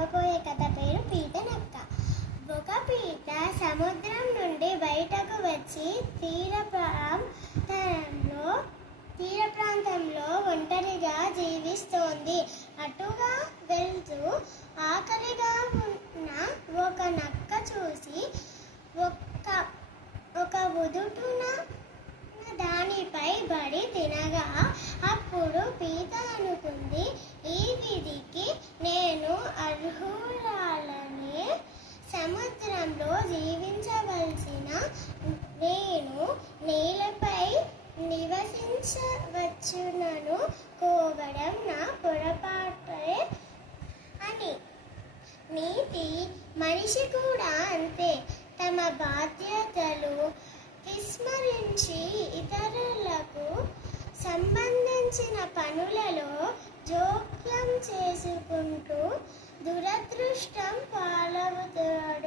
చెప్పబోయే కథ పేరు పీత నక్క. ఒక పీత సముద్రం నుండి బయటకు వచ్చి తీర ప్రాంతంలో ఒంటరిగా జీవిస్తోంది. అటుగా వెళ్తూ ఆకలిగా ఉన్న ఒక నక్క చూసి ఒక ఉదుటున దానిపై బడి తినగా అప్పుడు పీత అనుకుంది, ఈ విధికి నేను అర్హురాలనే. సముద్రంలో జీవించవలసిన నేను నేలపై నివసించవచ్చునను కోవడం నా పొరపాటే అని. నీతి మనిషి కూడా అంతే. తమ బాధ్యతలు విస్మరించి ఇతరులకు సంబంధించిన పనులలో జోక్యం చేసుకుంటూ దురదృష్టం పాలవుతాడు.